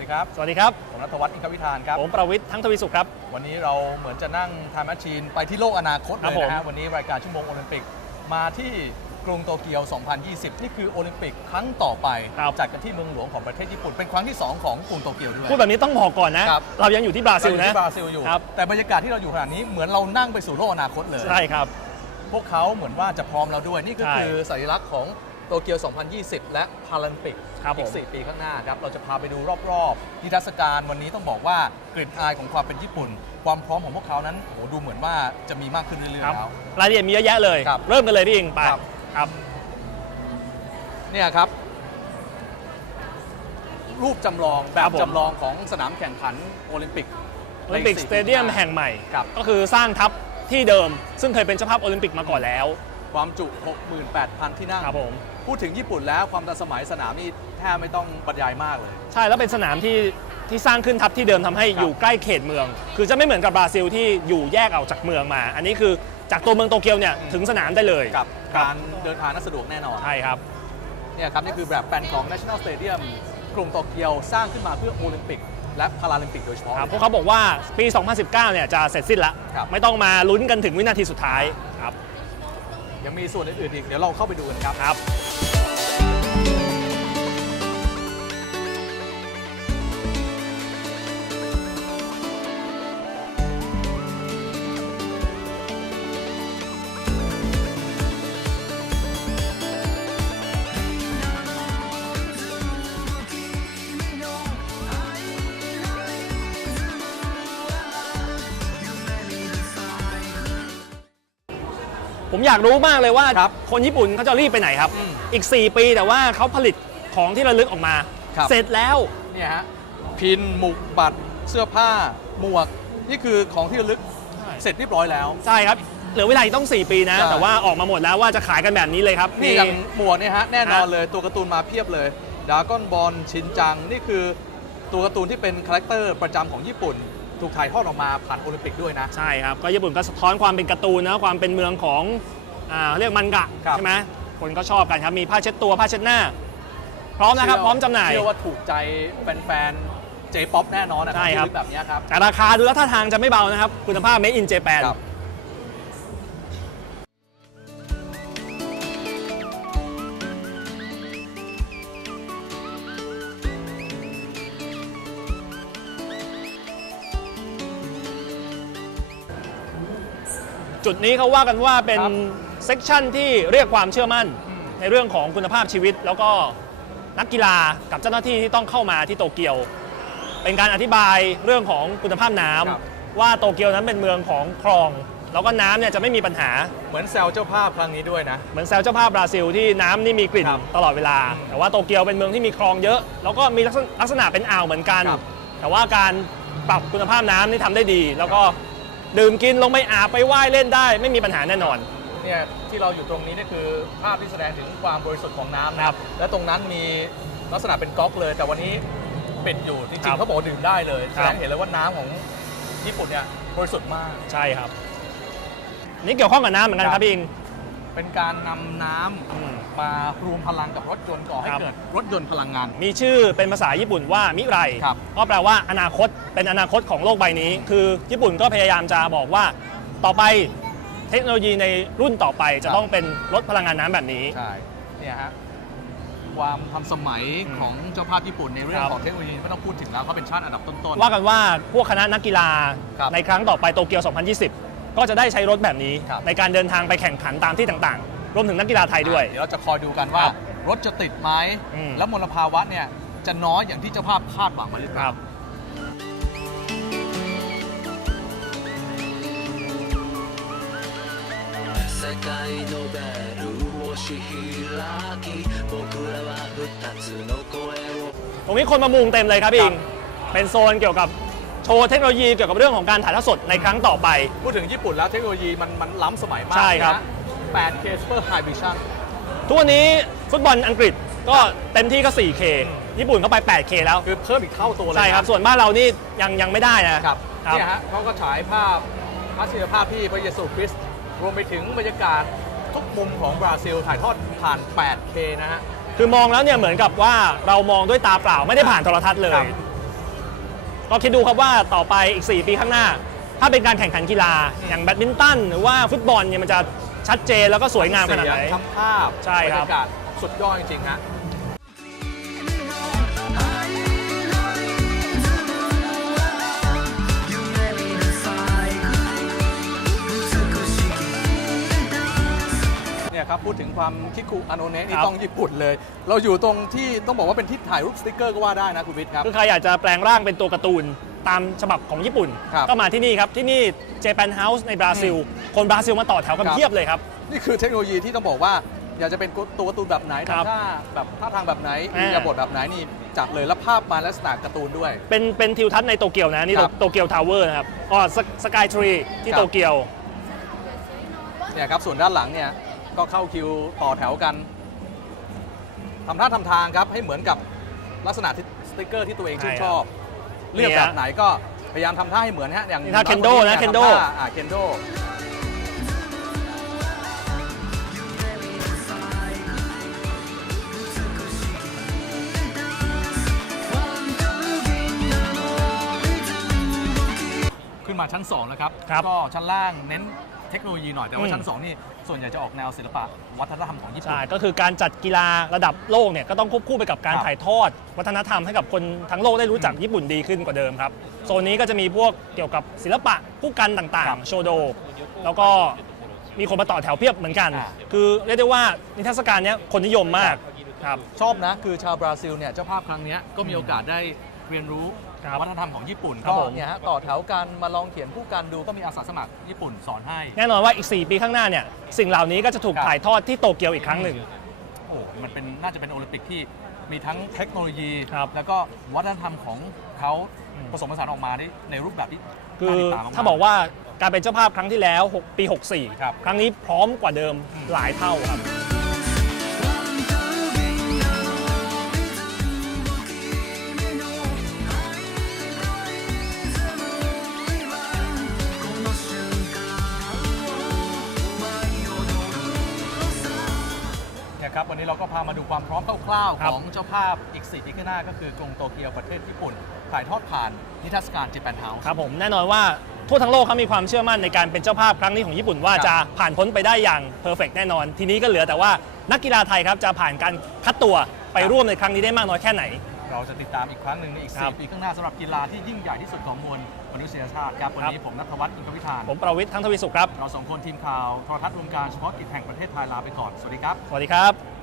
วัสดีครับ สวัสดีครับ ผมนัทวัฒน์อินทวิธานครับ ผมประวิทย์ทั้งทวีสุขครับ วันนี้เราเหมือนจะนั่งไทม์แมชชีนไปที่โลกอนาคตคเลรับยผมนะฮะ วันนี้รายการชั่วโมงโอลิมปิกมาที่กรุงโตเกียว 2020 นี่คือโอลิมปิกครั้งต่อไปครับจัดกันที่เมืองหลวงของประเทศญี่ปุ่น เป็นครั้งที่ 2 ของกรุงโตเกียวด้วย พูดแบบนี้ต้องบอกก่อนนะครับเรายังอยู่ที่บราเราซิอลยู่นะที่บราซิลอยู่ครับแต่บรรยากาศที่เราอยู่ขณะนี้เหมือนเรานั่งไปสู่โลกอนาคตเลย ใช่ครับ พวกเขาเหมือนว่าจะพร้อมเราด้วย นี่ก็ใช่คือสัญลักษณ์ของ โตเกียว 2020 และพาราลิมปิกครับอีผกม4 ปีข้างหน้าครับ เราจะพาไปดูรอบๆนิทรรศการวันนี้ต้องบอกว่ากลิ่นอายของความเป็นญี่ปุ่น ความพร้อมของพวกเขานั้นโอ้โหดูเหมือนว่าจะมีมากขึ้นเรื่อยครับๆแล้ว รายละเอียดมีเยอะแยะเลย ครับเริ่มกันเลยพี่อิงไปครับ ครับ เนี่ยครับ รูปจำลองแบครับบผม จำลองของสนามแข่งขันโอลิมปิกโอลิมปิกในสสี่เตเดียมปีข้างหน้าแห่งใหม่ ครับก็คือสร้างทัพที่เดิม ซึ่งเคยเป็นเจ้าภาพโอลิมปิกมาก่อนแล้ว ความจุ 68,000 ที่นั่ง ครับผม พูดถึงญี่ปุ่นแล้วความทันสมัยสนามนี่แทบไม่ต้องบรรยายมากเลย ใช่แล้วเป็นสนามที่ที่สร้างขึ้นทัพที่เดิมทำให้ครับอยู่ใกล้เขตเมือง คือจะไม่เหมือนกับบราซิลที่อยู่แยกออกจากเมืองมา อันนี้คือจากตัวเมืองโตเกียวเนี่ยถึงสนามได้เลยกับครับการเดินทางน่าสะดวกแน่นอน ใช่ครับ เนี่ยครับ นี่คือแบบแปลนของ National Stadium กรุงโตเกียวสร้างขึ้นมาเพื่อโอลิมปิก และพาราลิมปิกโดยเฉพาะ ครับพวกเขาบอกว่าปี 2019 เนี่ยจะเสร็จสิ้นแล้วครับ ไม่ต้องมาลุ้นกันถึงวินาทีสุดท้ายครับ ยังมีส่วนอื่นๆอีกเดี๋ยวเราเข้าไปดูกันครับ ผมอยากรู้มากเลยว่าครับคนญี่ปุ่นเขาจะรีบไปไหนครับ อืมอีก 4 ปีแต่ว่าเขาผลิตของที่ระลึกออกมา ครับ เสร็จแล้วเนี่ยฮะพินหมุกบัตร เสื้อผ้า หมวก นี่คือของที่ระลึกเสร็จเรียบร้อยแล้ว ใช่ครับเหลือเวลาอีกต้อง 4 ปีนะ ใช่ แต่ว่าออกมาหมดแล้วว่าจะขายกันแบบนี้เลยครับนี่อย่างหมวกเนี่ยฮะแน่นอนฮะเลยตัวการ์ตูนมาเพียบเลยดากอนบอลชินจัง นี่คือตัวการ์ตูนที่เป็นคาแรคเตอร์ประจำของญี่ปุ่น ถูกถ่ายทอดออกมาผ่านโอลิมปิกด้วยนะ ใช่ครับ ก็ญี่ปุ่นก็สะท้อนความเป็นการ์ตูนนะความเป็นเมืองของอ่าเรียกมันกะครับ ใช่ไหมคนก็ชอบกันครับ มีผ้าเช็ดตัวผ้าเช็ดหน้า พร้อมนะครับ พร้อมจำหน่าย เชื่อว่าถูกใจแฟนๆ J-POP แน่นอนนะครัใช่ครับ ที่แบบเนี้ยครับ แต่ราคาดูแล้วท่าทางจะไม่เบานะครับ คุณภาพ made in Japan ครับ จุดนี้เขาว่ากันว่าเป็นครับเซกชันที่เรียกความเชื่อมั่นในเรื่องของคุณภาพชีวิต แล้วก็นักกีฬากับเจ้าหน้าที่ที่ต้องเข้ามาที่โตเกียว เป็นการอธิบายเรื่องของคุณภาพน้ำครับ ว่าโตเกียวนั้นเป็นเมืองของคลอง แล้วก็น้ำเนี่ยจะไม่มีปัญหา เหมือนแซวเจ้าภาพครั้งนี้ด้วยนะ เหมือนแซวเจ้าภาพบราซิลที่น้ำนี่มีกลิ่นครับตลอดเวลาแต่ว่าโตเกียวเป็นเมืองที่มีคลองเยอะ แล้วก็มีลักษณะลักษณะเป็นอ่าวเหมือนกัน ครับแต่ว่าการปรับคุณภาพน้ำนี่ทำได้ดี แล้วก็ ดื่มกินลงไปอาบไปว่ายเล่นได้ ไม่มีปัญหาแน่นอน เนี่ยที่เราอยู่ตรงนี้นี่คือภาพที่แสดงถึงความบริสุทธิ์ของน้ำนะครับ และตรงนั้นมีลักษณะเป็นก๊อกเลย แต่วันนี้ปิดอยู่จคริรังบๆเขาบอกว่าดื่มได้เลยแสครัดบ งเห็นเลยว่าน้ำของญี่ปุ่นเนี่ยบริสุทธิ์มาก ใช่ครับ นี่เกี่ยวข้องกับน้ำเหมือนกันคครัรับ บพี่อิงเป็นการนำน้ำอืม มารวมพลังกับรถยนต์ก่อให้ครับ เกิดรถยนต์พลังงาน มีชื่อเป็นภาษาญี่ปุ่นว่ามิไรครับก็แปลว่าอนาคตเป็นอนาคตของโลกใบนี้ คือญี่ปุ่นก็พยายามจะบอกว่า ต่อไปเทคโนโลยีในรุ่นต่อไปจะต้องเป็นรถพลังงานน้ำแบบนี้ ใช่เนี่ยฮะความทันสมัยอืมของเจ้าภาพญี่ปุ่นในเรื่องครับ ของเทคโนโลยีไม่ต้องพูดถึงแล้วเขาเป็นชาติอันดับต้นๆว่ากันว่าพวกคณะนักกีฬาครับในครั้งต่อไปโตเกียว 2020 ก็จะได้ใช้รถแบบนี้ ครับ ในการเดินทางไปแข่งขันตามที่ต่างๆ รวมถึงนักกีฬาไทยด้วย เดี๋ยวเราจะคอยดูกันว่า ครับ รถจะติดไหม อืม แล้วมลภาวะเนี่ยจะน้อยอย่างที่เจ้าภาพคาดหวังไว้หรือเป ค ล่า รับ 世界のベルをし開き僕らは二つの声を ตรงนี้คนมามุงเต็มเลยครับพี่ ครั อิ บ ง เป็นโซนเกี่ยวกับโชว์เทคโนโลยีเกี่ยวกับเรื่องของการถ่ายทอดสดในครั้งต่อไป พูดถึงญี่ปุ่นแล้วเทคโนโลยีมันมันล้ำสมัยมาก ใช่ครับ นะ 8K Super High Vision ทุกวันนี้ฟุตบอลอังกฤษก็เต็มที่ก็ 4K ญี่ปุ่นก็ไป 8K แล้ว คือเพิ่มอีกเท่าตัวเลยใช่ครับนะส่วนบ้านเรานี่ยังยังไม่ได้นะครับครับเนี่ยฮะเขาก็ฉายภาพพระศิลภาพที่พระเยซูคริสต์รวมไปถึงบรรยากาศทุกมุมของบราซิลถ่ายทอดผ่าน 8K นะฮะ คือมองแล้วเนี่ยเหมือนกับว่าเรามองด้วยตาเปล่าไม่ได้ผ่านโทรทัศน์เลยครับก็คิดดูครับว่าต่อไปอีก 4 ปีข้างหน้า ถ้าเป็นการแข่งขันกีฬาอย่างแบดมินตันหรือว่าฟุตบอลเนี่ยมันจะ ชัดเจนแล้วก็สวยงามขนาดไหน เสียงทำภาพใช่ครับ บรรยากาศสุดยอดจริงๆฮะ เนี่ยครับพูดถึงความคิคุอาโนเนะนี่ครับ ต้องญี่ปุ่นเลย เราอยู่ตรงที่ต้องบอกว่าเป็นที่ถ่ายรูปสติกเกอร์ก็ว่าได้นะคุณวิทย์ครับ คือใครอยากจะแปลงร่างเป็นตัวการ์ตูน ตามฉบับของญี่ปุ่น ครับก็มาที่นี่ครับ ที่นี่ Japan House ในบราซิล คนบราซิลมาต่อแถวกันครับ เพียบเลยครับ นี่คือเทคโนโลยีที่ต้องบอกว่า อยากจะเป็นตัวการ์ตูนแบบไหนครับทำท่าแบบท่าทางแบบไหนอ่า อิริยาบทแบบไหนนี่จัดเลยแล้วภาพมาลักษณะการ์ตูนด้วย เป็นเป็นทิวทัศน์ในโตเกียวนะนี่ครับโตเกียวทาวเวอร์นะครับอ๋อสกายทรีที่ครับ โตเกียว เนี่ยครับส่วนด้านหลังเนี่ยก็เข้าคิวต่อแถวกันทำท่าทำทางครับให้เหมือนกับลักษณะที่สติกเกอร์ที่ตัวเองชื่นใช่ชครับอบ เรียกแบบไหนก็พยายามทำท่าให้เหมือนฮะอย่างนี่ท่า Kendo นะ Kendo อ่าเคนโดขึ้นมาชั้น2แล้วครับ ครับ ก็ชั้นล่างเน้น เทคโนโลยีหน่อยแต่ว่าอืมชั้น 2 นี่ส่วนใหญ่จะออกแนวศิลปะวัฒนธรรมของญี่ปุ่น ใช่ ก็คือการจัดกีฬาระดับโลกเนี่ยก็ต้องควบคู่ไปกับการครับถ่ายทอด วัฒนธรรมให้กับคนทั้งโลกได้รู้จักญี่ปุ่นดีขึ้นกว่าเดิมครับ โซนนี้ก็จะมีพวกเกี่ยวกับศิลปะผู้กันต่างครับๆโชโด แล้วก็มีคนมาต่อแถวเพียบเหมือนกัน อ่า คือเรียกได้ว่านิทรรศการเนี้ยคนนิยมมากครับ ชอบนะ คือชาวบราซิลเนี่ยเจ้าภาพครั้งเนี้ยก็มีโอกาสได้ เรียนรู้ครับวัฒนธรรมของญี่ปุ่นครับก็ผม เนี่ยฮะต่อแถวกันมาลองเขียนผู้กันดูก็มีอาสาสมัครญี่ปุ่นสอนให้ แน่นอนว่าอีก 4 ปีข้างหน้าเนี่ยสิ่งเหล่านี้ก็จะถูกครับ ถ่ายทอดที่โตเกียวอีกครั้งหนึ่ง โอ้มันเป็นน่าจะเป็นโอลิมปิกที่มีทั้งเทคโนโลยี ครับแล้วก็วัฒนธรรมของเขาอืม ผสมผสานออกมาได้ในรูปแบบที่คือน่ติดตมมถ้าบอกว่าการเป็นเจ้าภาพครั้งที่แล้วหกปี ครับ 64 ครั้งนี้พร้อมกว่าเดิมอืมหลายเท่าครับ นี่ยครับวันนี้เราก็พามาดูความพร้อมคร่าวๆครัขบองเจ้าภาพอีก4ปีข้างหน้าก็คือกรุงโตเกียวประเทศญี่ปุ่น ถ่ายทอดผ่านนิทรรศการจิแปนเฮาส์ครับผมแน่นอนว่าทั่วทั้งโลกเขามีความเชื่อมั่นในการเป็นเจ้าภาพครั้งนี้ของญี่ปุ่นว่าครับจะผ่านพ้นไปได้อย่างเพอร์เฟกแน่นอน ทีนี้ก็เหลือแต่ว่านักกีฬาไทยครับจะผ่านการคัดตัวไปร่วมในครั้งนี้ได้มากน้อยแค่ไหน เราจะติดตามอีกครั้งหนึ่งในอีกครับ4ปีข้างหน้าสำหรับกีฬาที่ยิ่งใหญ่ที่สุดของมวลมนุษยชาติครับวันนี้ผมนัทวัฒน์อินทรวิธานผมประวิทย์ทั้งทวีสุขครับเราสองคนทีมข่าวโทรทัศน์รวมการเฉพาะกิจแห่งประเทศไทยลาไปก่อนสวัสดีครับสวัสดีครับ